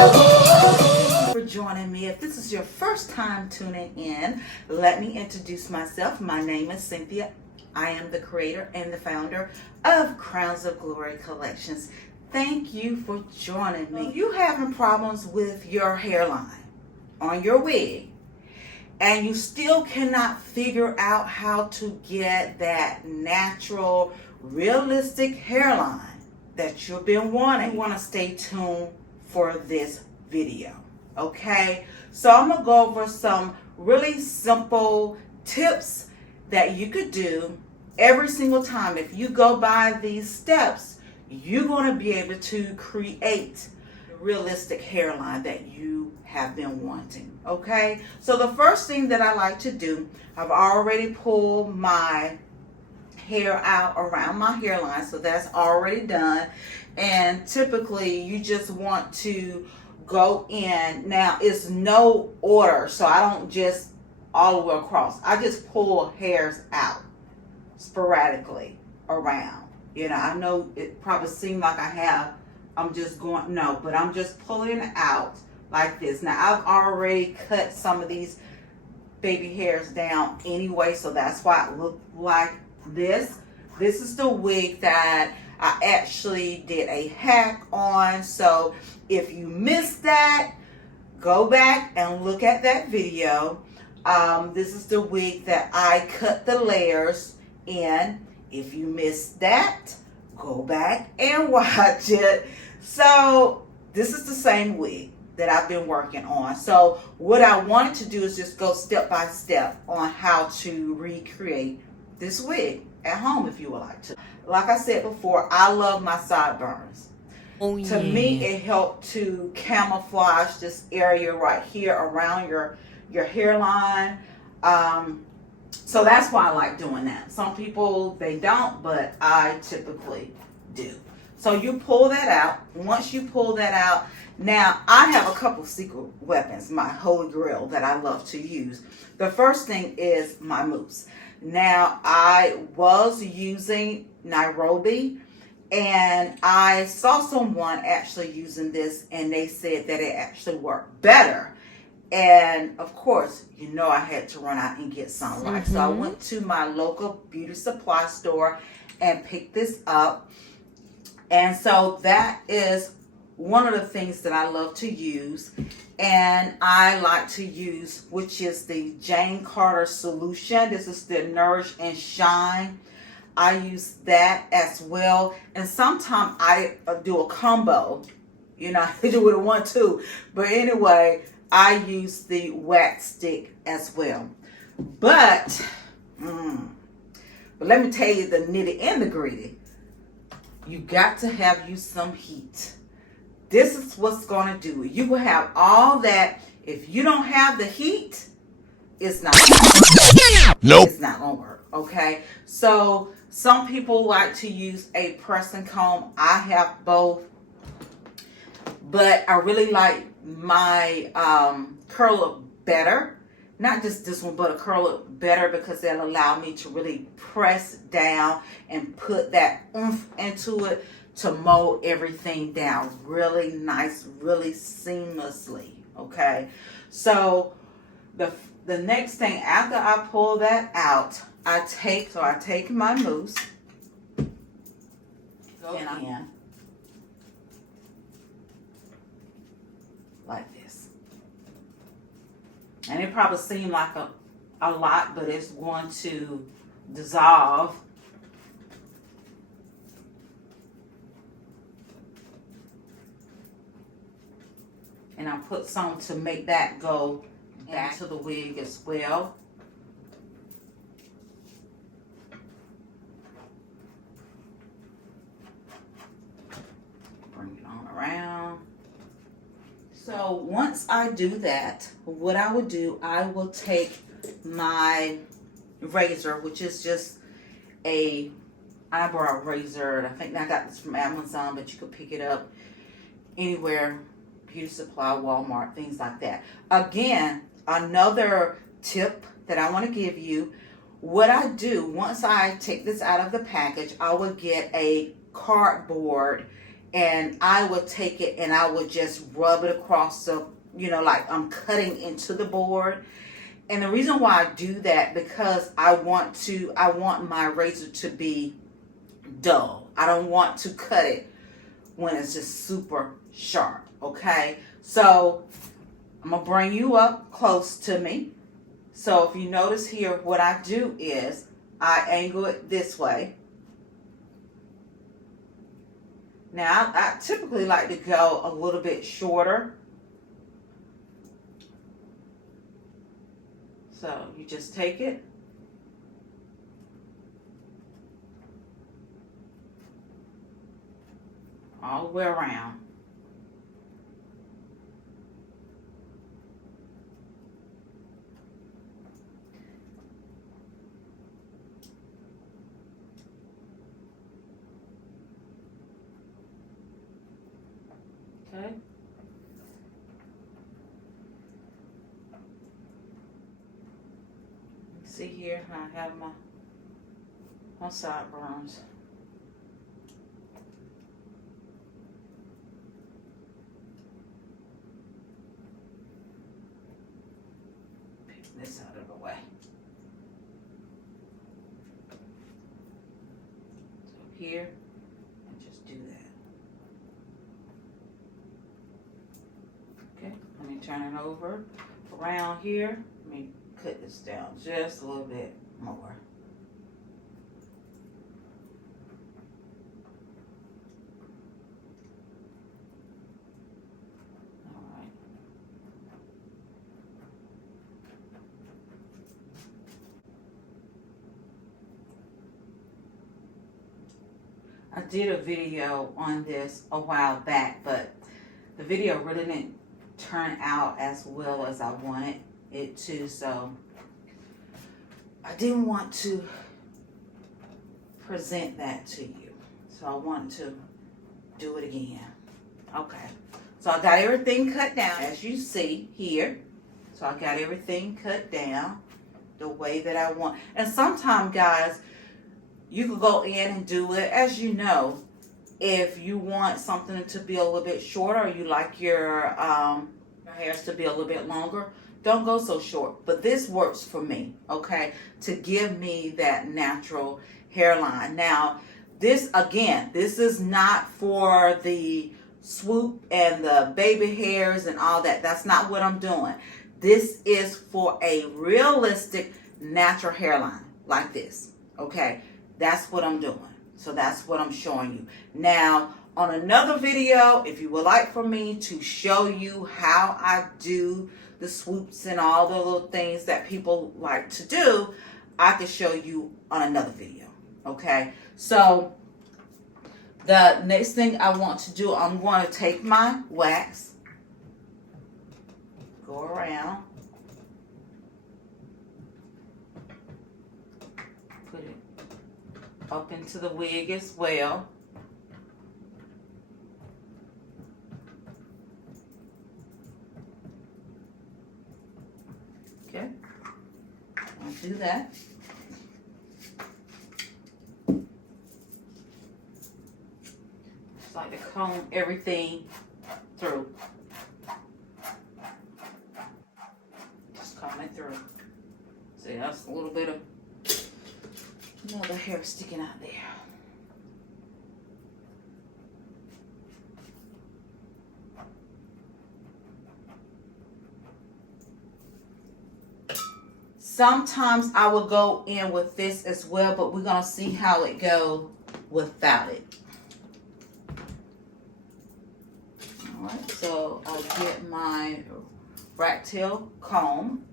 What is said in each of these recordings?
For joining me. If this is your first time tuning in, let me introduce myself. My name is Cynthia. I am the creator and the founder of Crowns of Glory Collections. Thank you for joining me. If you're having problems with your hairline on your wig and you still cannot figure out how to get that natural, realistic hairline that you've been wanting, you want to stay tuned for this video. Okay, so I'm gonna go over some really simple tips that you could do every single time. If you go by these steps, you're going to be able to create the realistic hairline that you have been wanting. Okay, so the first thing that I like to do, I've already pulled my hair out around my hairline, so that's already done. And typically you just want to go in. Now it's no order, so I don't just all the way across. I just pull hairs out sporadically around. You know, I know it probably seems like I'm just going, no, but I'm just pulling it out like this. Now I've already cut some of these baby hairs down anyway, so that's why it looked like this. This is the wig that I actually did a hack on. So if you missed that, go back and look at that video. This is the wig that I cut the layers in. If you missed that, go back and watch it. So this is the same wig that I've been working on. So what I wanted to do is just go step by step on how to recreate this wig at home if you would like to. Like I said before, I love my sideburns. Oh, yeah. To me, it helped to camouflage this area right here around your hairline. So that's why I like doing that. Some people, they don't, but I typically do. So you pull that out. Once you pull that out, now I have a couple secret weapons, my holy grail that I love to use. The first thing is my mousse. Now I was using Nairobi, and I saw someone actually using this, and they said that it actually worked better. And of course, you know, I had to run out and get some, right? So I went to my local beauty supply store and picked this up. And so that is one of the things that I love to use. And I like to use, which is the Jane Carter solution. This is the Nourish and Shine. I use that as well. And sometimes I do a combo. You know, I do it in one too. But anyway, I use the wax stick as well. But let me tell you the nitty and the gritty. You got to have you some heat. This is what's going to do it. You will have all that. If you don't have the heat, it's not going to work. Nope. It's not going to work. Okay. So some people like to use a pressing comb. I have both. But I really like my curler better. Not just this one, but a curler better, because it'll allow me to really press down and put that oomph into it to mold everything down really nice, really seamlessly. Okay. So the next thing after I pull that out, I take my mousse, go in like this. And it probably seemed like a lot, but it's going to dissolve. And I put some to make that go back to the wig as well. Bring it on around. So once I do that, what I will do, I will take my razor, which is just a eyebrow razor. I think I got this from Amazon, but you could pick it up anywhere, beauty supply, Walmart, things like that. Again, another tip that I want to give you, what I do, once I take this out of the package, I will get a cardboard and I would take it and I would just rub it across the, like I'm cutting into the board. And the reason why I do that, because I want my razor to be dull. I don't want to cut it when it's just super sharp, okay? So I'm gonna bring you up close to me. So if you notice here, what I do is I angle it this way. Now, I typically like to go a little bit shorter. So you just take it. All the way around. Okay. See here, I have my sideburns. Pick this out of the way. So here, and just do that. Okay, let me turn it over. Around here, let me cut this down just a little bit more. All right. I did a video on this a while back, but the video really didn't turn out as well as I wanted it to, so I didn't want to present that to you, so I wanted to do it again. Okay, so I got everything cut down as you see here. So I got everything cut down the way that I want. And sometimes, guys, you could go in and do it, as you know, if you want something to be a little bit shorter, or you like your hairs to be a little bit longer, don't go so short. But this works for me, okay, to give me that natural hairline. Now, this, again, this is not for the swoop and the baby hairs and all that. That's not what I'm doing. This is for a realistic natural hairline like this, okay? That's what I'm doing. So that's what I'm showing you. Now, on another video, if you would like for me to show you how I do the swoops and all the little things that people like to do, I can show you on another video, okay? So the next thing I want to do, I'm going to take my wax, go around, put it up into the wig as well. Okay, I'll do that. Just like to comb everything through. Just comb it through. See, that's a little bit of another hair sticking out there. Sometimes I will go in with this as well, but we're going to see how it goes without it. All right, so I'll get my rat tail comb,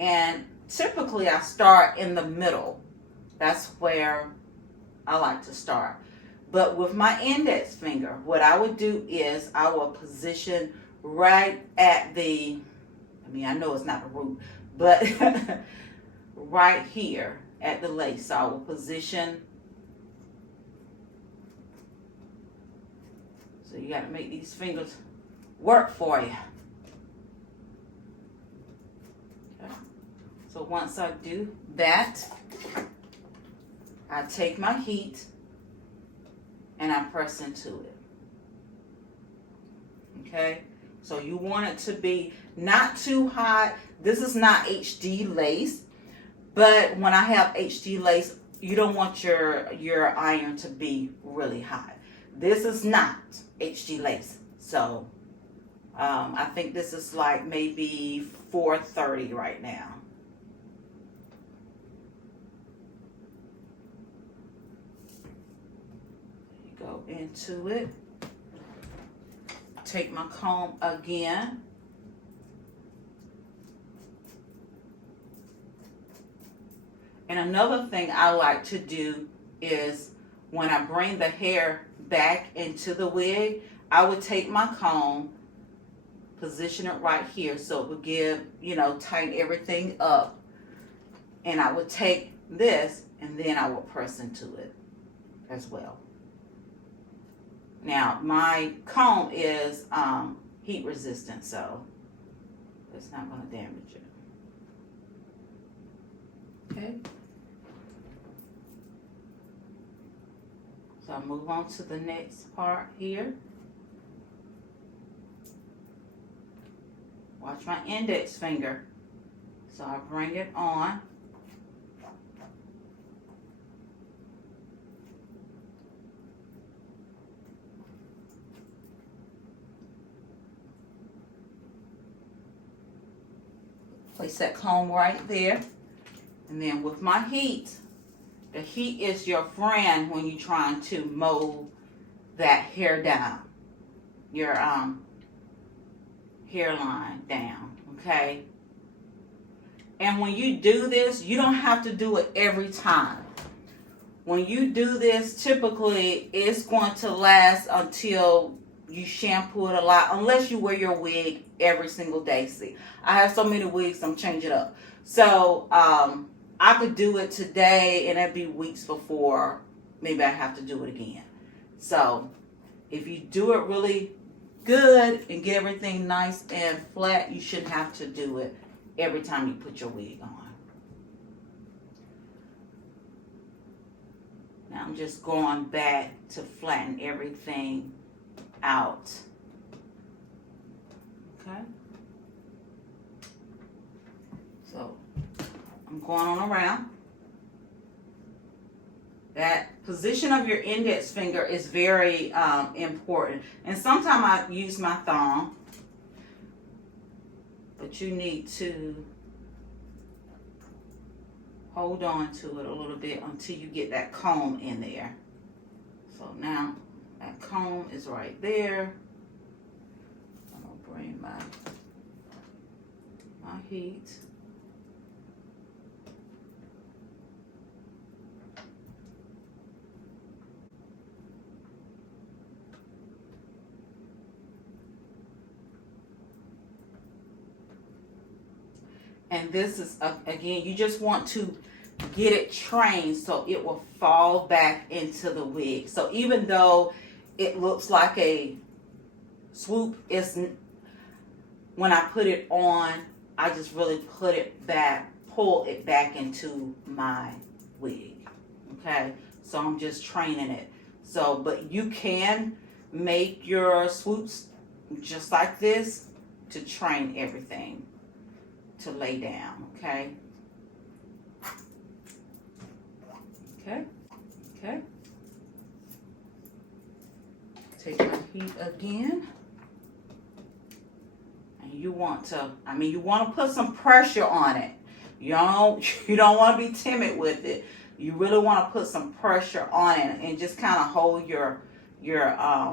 and typically I start in the middle. That's where I like to start. But with my index finger, what I would do is I will position right at the, I know it's not the root, but right here at the lace. So I will position. So you got to make these fingers work for you. Okay. So once I do that, I take my heat and I press into it. Okay, so you want it to be not too hot. This is not HD lace, but when I have HD lace, you don't want your iron to be really hot. This is not HD lace, so I think this is like maybe 430 right now. Go into it. Take my comb again. And another thing I like to do is when I bring the hair back into the wig, I would take my comb, position it right here so it would give, tighten everything up. And I would take this and then I would press into it as well. Now, my comb is heat resistant, so it's not going to damage it. Okay. So I'll move on to the next part here. Watch my index finger. So I bring it on. Place that comb right there. And then with my heat, the heat is your friend when you're trying to mold that hair down. Your hairline down, okay? And when you do this, you don't have to do it every time. When you do this, typically it's going to last until you shampoo it a lot, unless you wear your wig every single day. See, I have so many wigs, I'm changing it up. So I could do it today and it'd be weeks before maybe I have to do it again. So if you do it really good and get everything nice and flat, you shouldn't have to do it every time you put your wig on. Now I'm just going back to flatten everything out. Okay. So I'm going on around. That position of your index finger is very important. And sometimes I use my thumb, but you need to hold on to it a little bit until you get that comb in there. So now that comb is right there. I'm gonna bring my heat. And this is, again, you just want to get it trained so it will fall back into the wig. So even though it looks like a swoop, when I put it on, I just really put it back, pull it back into my wig. Okay, so I'm just training it. So, but you can make your swoops just like this to train everything to lay down. Okay. Okay. Take my heat again. And you want to, you want to put some pressure on it. You don't want to be timid with it. You really want to put some pressure on it and just kind of hold your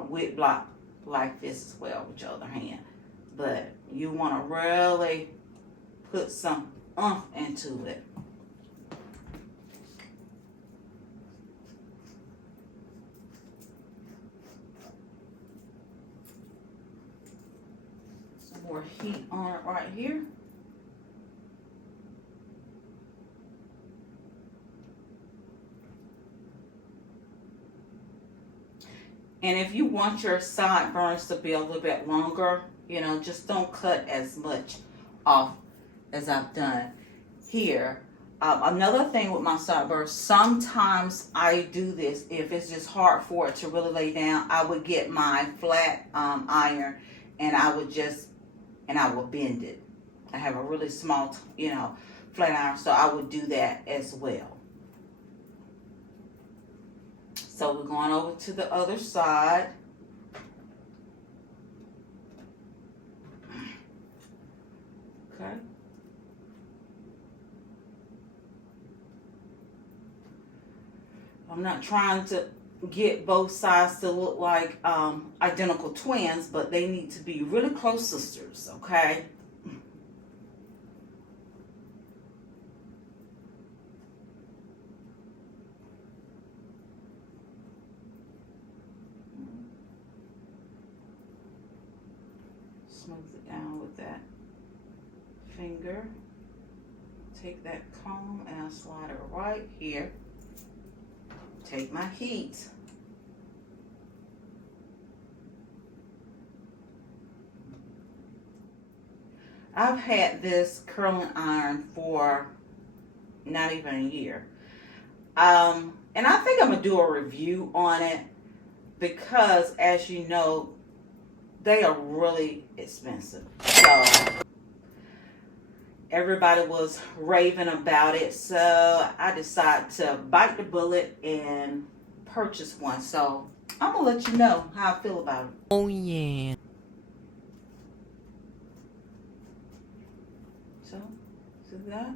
wig block like this as well with your other hand. But you want to really put some oomph into it. Some more heat on it right here. And if you want your sideburns to be a little bit longer, just don't cut as much off as I've done here. Another thing with my sideburns, sometimes I do this if it's just hard for it to really lay down. I would get my flat iron and I would bend it. I have a really small, flat iron, so I would do that as well. So we're going over to the other side. Okay. I'm not trying to get both sides to look like identical twins, but they need to be really close sisters, okay? Smooth it down with that finger. Take that comb and I'll slide it right here. Take my heat. I've had this curling iron for not even a year. And I think I'm going to do a review on it because, as you know, they are really expensive. So everybody was raving about it, so I decided to bite the bullet and purchase one. So I'm gonna let you know how I feel about it. Oh yeah. So that.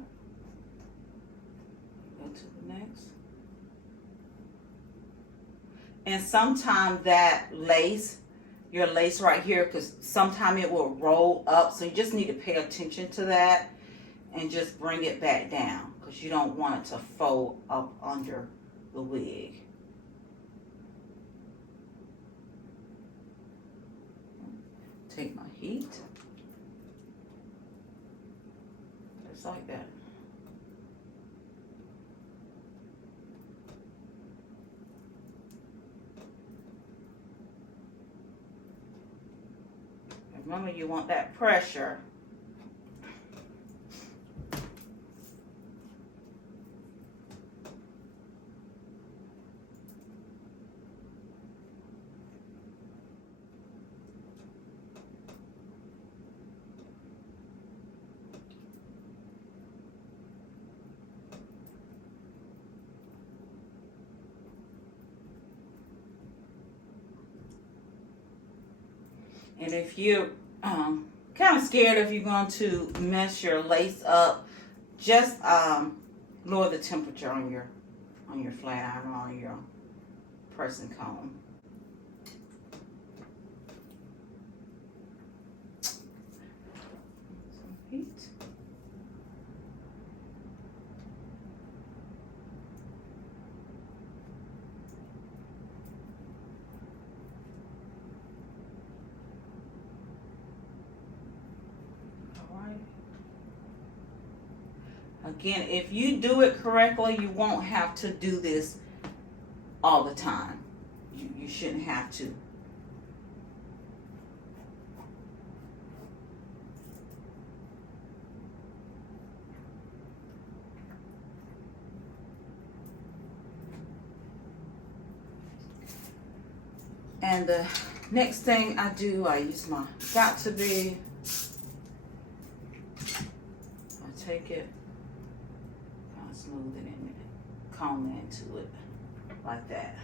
Go to the next. And sometimes that lace, your lace right here, because sometimes it will roll up, so you just need to pay attention to that. And just bring it back down because you don't want it to fold up under the wig. Take my heat. Just like that. Remember, you want that pressure. And if you're kind of scared if you're going to mess your lace up, just lower the temperature on your flat iron or on your pressing comb. Some heat. Again, if you do it correctly, you won't have to do this all the time. You shouldn't have to. And the next thing I do, I use my Got2b. I take it, kind of smooth it in it, comb into it like that.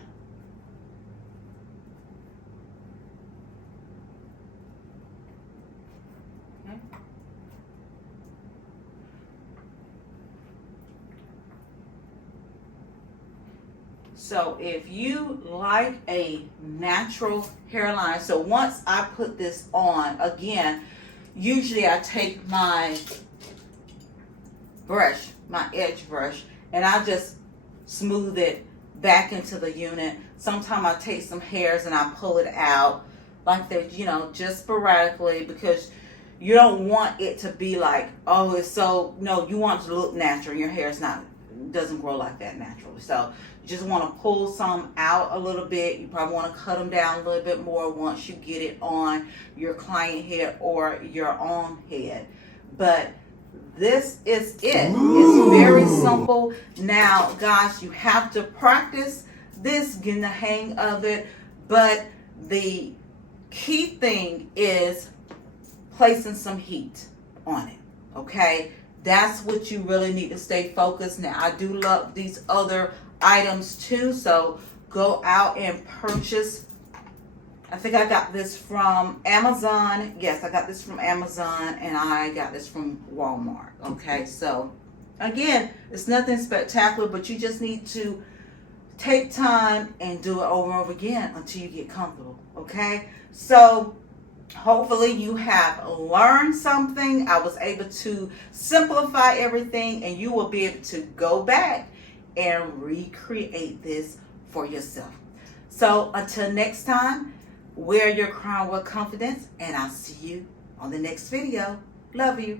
Okay. So if you like a natural hairline, so once I put this on, again, usually I take my brush, my edge brush, and I just smooth it back into the unit. Sometimes I take some hairs and I pull it out like that, you know, just sporadically, because you don't want it to be like, oh, it's so, no, you want it to look natural. Your hair is not, doesn't grow like that naturally. So you just want to pull some out a little bit. You probably want to cut them down a little bit more once you get it on your client head or your own head. But this is it. It's very simple. Now, guys, you have to practice this, getting the hang of it. But the key thing is placing some heat on it, okay? That's what you really need to stay focused. Now, I do love these other items too, so go out and purchase. I think I got this from Amazon. Yes, I got this from Amazon, and I got this from Walmart, okay? So, again, it's nothing spectacular, but you just need to take time and do it over and over again until you get comfortable, okay? So, hopefully you have learned something. I was able to simplify everything, and you will be able to go back and recreate this for yourself. So until next time, wear your crown with confidence, and I'll see you on the next video. Love you.